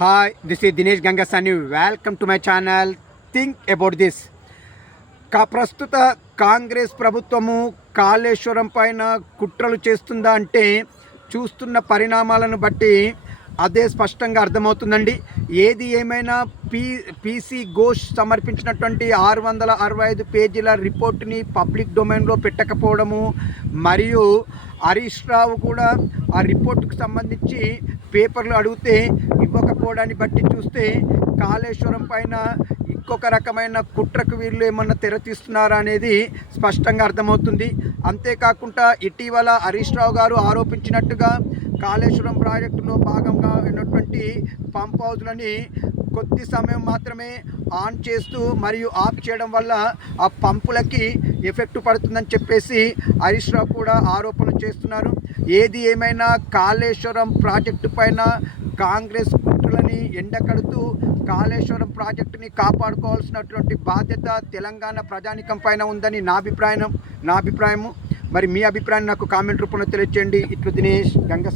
Hi, this is Dinesh Gangasani. Welcome to my channel think about this. ప్రస్తుత కాంగ్రెస్ ప్రభుత్వము కాళేశ్వరం పైన కుట్రలు చేస్తుందా అంటే చూస్తున్న పరిణామాలను బట్టి అదే స్పష్టంగా అర్థమవుతుందండి. ఏది ఏమైనా పీసీ ఘోష్ సమర్పించినటువంటి 665 పేజీల రిపోర్ట్ని పబ్లిక్ డొమైన్లో పెట్టకపోవడము, మరియు హరీష్ రావు కూడా ఆ రిపోర్టుకు సంబంధించి పేపర్లు అడిగితే ఇవ్వకపోవడాన్ని బట్టి చూస్తే కాళేశ్వరం పైన ఇంకొక రకమైన కుట్రకు వీళ్ళు ఏమన్నా తెరతీస్తున్నారా అనేది స్పష్టంగా అర్థమవుతుంది. అంతేకాకుండా ఇటీవల హరీష్ రావు గారు ఆరోపించినట్టుగా కాళేశ్వరం ప్రాజెక్టులో భాగంగా ఉన్నటువంటి పంప్ హౌజ్లని కొద్ది సమయం మాత్రమే ఆన్ చేస్తూ మరియు ఆఫ్ చేయడం వల్ల ఆ పంపులకి ఎఫెక్ట్ పడుతుందని చెప్పేసి హరీష్ రావు కూడా ఆరోపణలు చేస్తున్నారు. ఏది ఏమైనా కాళేశ్వరం ప్రాజెక్టు పైన కాంగ్రెస్ కుట్రలని ఎండకడుతూ కాళేశ్వరం ప్రాజెక్టుని కాపాడుకోవాల్సినటువంటి బాధ్యత తెలంగాణ ప్రజానికం పైన ఉందని నా అభిప్రాయము. మరి మీ అభిప్రాయం నాకు కామెంట్ రూపంలో తెలియజేయండి. ఇట్లు దినేష్ గంగసాని.